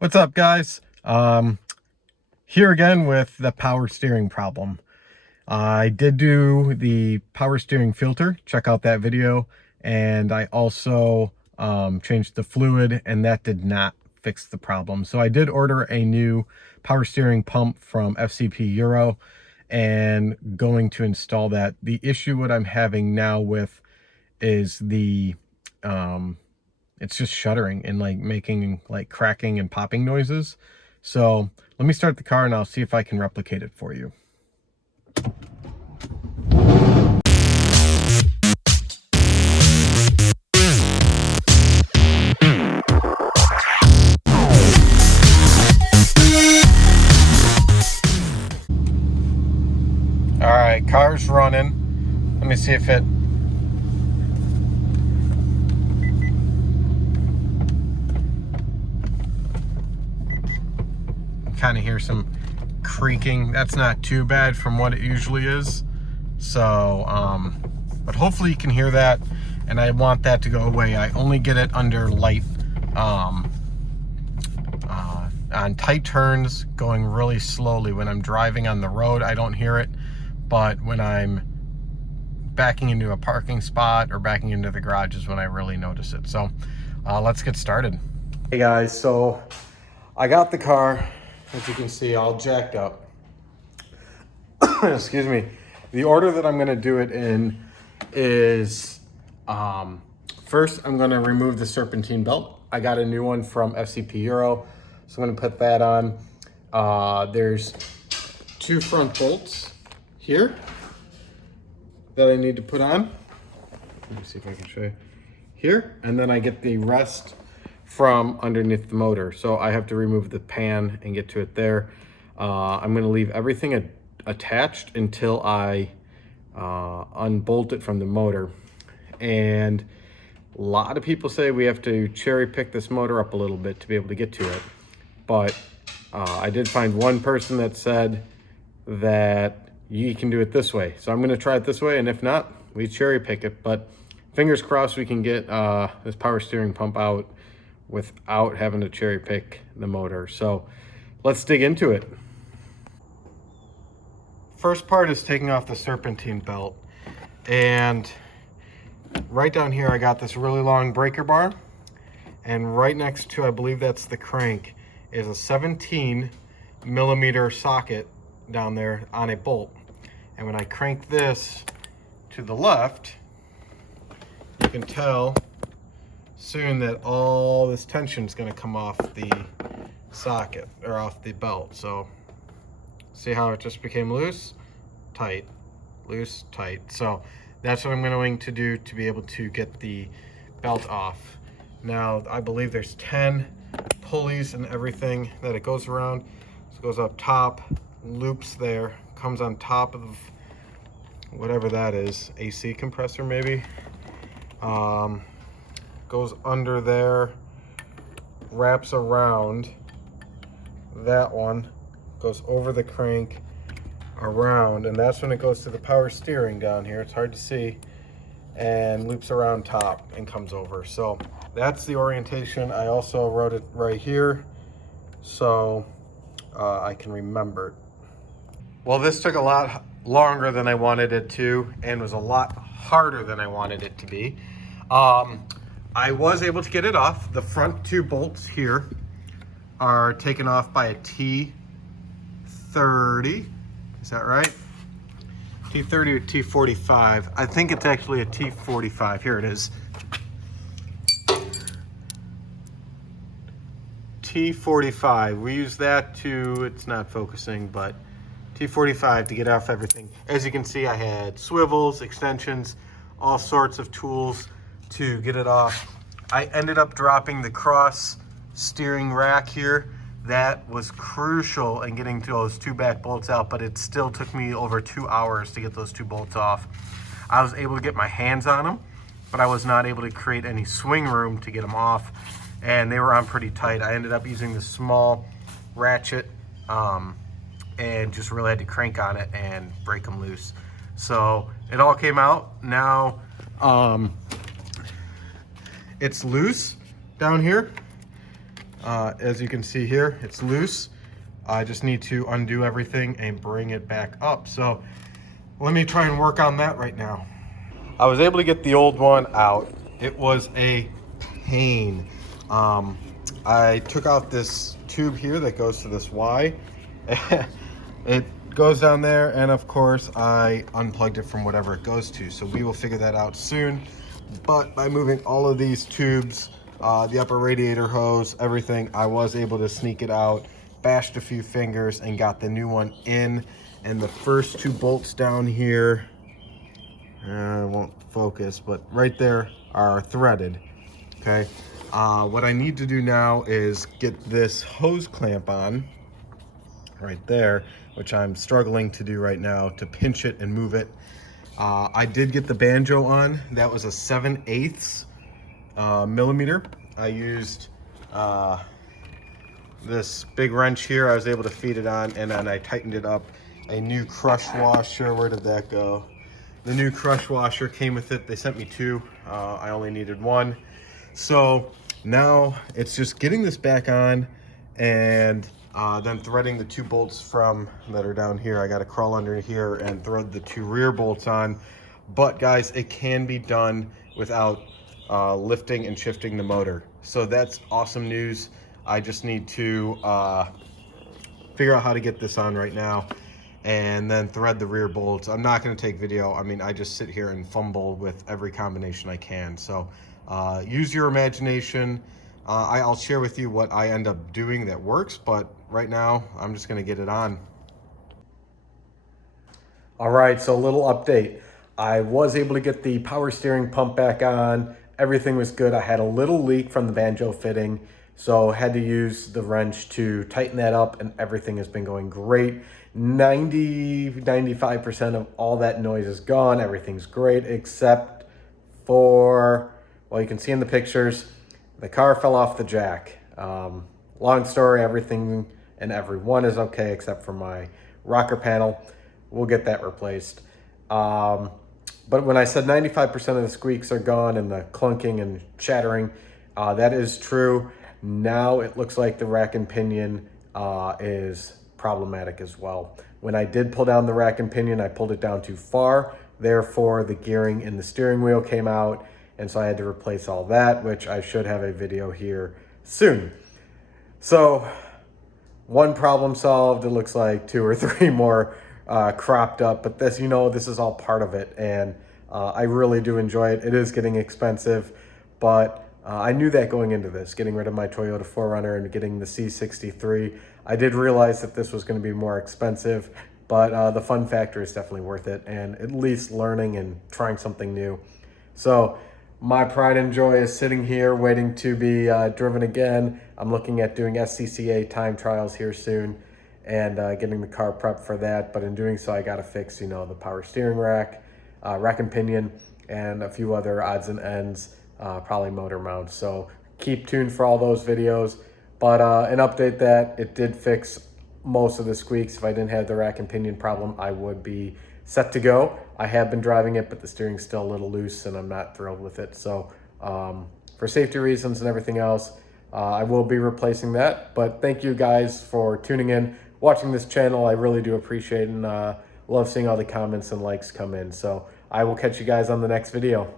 What's up, guys? Here again with the power steering problem. I did do the power steering filter. Check out that video. And I also changed the fluid, and that did not fix the problem. So I did order a new power steering pump from FCP Euro and going to install that. The issue what I'm having now with is the it's just shuddering and like making like cracking and popping noises. So let me start the car and I'll see if I can replicate it for you. All right, car's running. Let me see if it kind of hear some creaking. That's not too bad from what it usually is. So, but hopefully you can hear that, and I want that to go away. I only get it under light, on tight turns, going really slowly. When I'm driving on the road, I don't hear it, but when I'm backing into a parking spot or backing into the garage is when I really notice it. So let's get started. Hey guys, so I got the car, as you can see, all jacked up. Excuse me. The order that I'm going to do it in is, first I'm going to remove the serpentine belt. I got a new one from FCP Euro, so I'm going to put that on. There's two front bolts here that I need to put on. Let me see if I can show you. Here, and then I get the rest from underneath the motor. So I have to remove the pan and get to it there. I'm going to leave everything attached until I unbolt it from the motor. And a lot of people say we have to cherry pick this motor up a little bit to be able to get to it. But I did find one person that said that you can do it this way. So I'm going to try it this way, and if not, we cherry pick it. But fingers crossed we can get this power steering pump out without having to cherry pick the motor. So let's dig into it. First part is taking off the serpentine belt, and right down here I got this really long breaker bar, and right next to, I believe that's the crank, is a 17mm socket down there on a bolt. And when I crank this to the left, you can tell soon that all this tension is going to come off the socket, or off the belt. So see how it just became loose, tight, loose, tight. So that's what I'm going to do to be able to get the belt off. Now I believe there's 10 pulleys and everything that it goes around. So it goes up top, loops there, comes on top of whatever that is, AC compressor maybe. Goes under there, wraps around that one, goes over the crank, around, and that's when it goes to the power steering down here. It's hard to see, and loops around top and comes over. So that's the orientation. I also wrote it right here so I can remember it. Well, this took a lot longer than I wanted it to, and was a lot harder than I wanted it to be. I was able to get it off. The front two bolts here are taken off by a T30. Is that right? T30 or T45? I think it's actually a T45. Here it is. T45. We use that to, it's not focusing, but T45 to get off everything. As you can see, I had swivels, extensions, all sorts of tools to get it off. I ended up dropping the cross steering rack here. That was crucial in getting those two back bolts out, but it still took me over 2 hours to get those two bolts off. I was able to get my hands on them, but I was not able to create any swing room to get them off, and they were on pretty tight. I ended up using the small ratchet and just really had to crank on it and break them loose. So it all came out. Now it's loose down here. As you can see here, it's loose. I just need to undo everything and bring it back up. So let me try and work on that right now. I was able to get the old one out. It was a pain. I took out this tube here that goes to this Y. It goes down there, and of course I unplugged it from whatever it goes to. So we will figure that out soon. But by moving all of these tubes, the upper radiator hose, everything, I was able to sneak it out, bashed a few fingers, and got the new one in. And the first two bolts down here, I won't focus, but right there are threaded. Okay. What I need to do now is get this hose clamp on right there, which I'm struggling to do right now, to pinch it and move it. I did get the banjo on. That was a 7/8 millimeter. I used this big wrench here. I was able to feed it on, and then I tightened it up. A new crush washer, where did that go? The new crush washer came with it. They sent me two. I only needed one. So now it's just getting this back on, and then threading the two bolts from that are down here. I got to crawl under here and thread the two rear bolts on. But guys, it can be done without lifting and shifting the motor. So that's awesome news. I just need to figure out how to get this on right now, and then thread the rear bolts. I'm not going to take video. I mean, I just sit here and fumble with every combination I can. So use your imagination. I'll share with you what I end up doing that works, but right now I'm just going to get it on. All right, so a little update. I was able to get the power steering pump back on. Everything was good. I had a little leak from the banjo fitting, so had to use the wrench to tighten that up, and everything has been going great. 95% of all that noise is gone. Everything's great, except for, well, you can see in the pictures, the car fell off the jack. Long story, everything and everyone is okay except for my rocker panel. We'll get that replaced. But when I said 95% of the squeaks are gone and the clunking and chattering, that is true. Now it looks like the rack and pinion is problematic as well. When I did pull down the rack and pinion, I pulled it down too far. Therefore, the gearing in the steering wheel came out, and so I had to replace all that, which I should have a video here soon. So one problem solved. It looks like two or three more cropped up, but this, this is all part of it, and I really do enjoy it. It is getting expensive, but I knew that going into this, getting rid of my Toyota 4Runner and getting the C63. I did realize that this was going to be more expensive, but the fun factor is definitely worth it, and at least learning and trying something new. So my pride and joy is sitting here waiting to be driven again. I'm looking at doing SCCA time trials here soon and getting the car prepped for that. But in doing so, I got to fix, the power steering rack, rack and pinion, and a few other odds and ends, probably motor mounts. So keep tuned for all those videos. But an update that it did fix most of the squeaks. If I didn't have the rack and pinion problem, I would be set to go. I have been driving it, but the steering's still a little loose and I'm not thrilled with it. So for safety reasons and everything else, I will be replacing that. But thank you guys for tuning in, watching this channel. I really do appreciate it, and love seeing all the comments and likes come in. So I will catch you guys on the next video.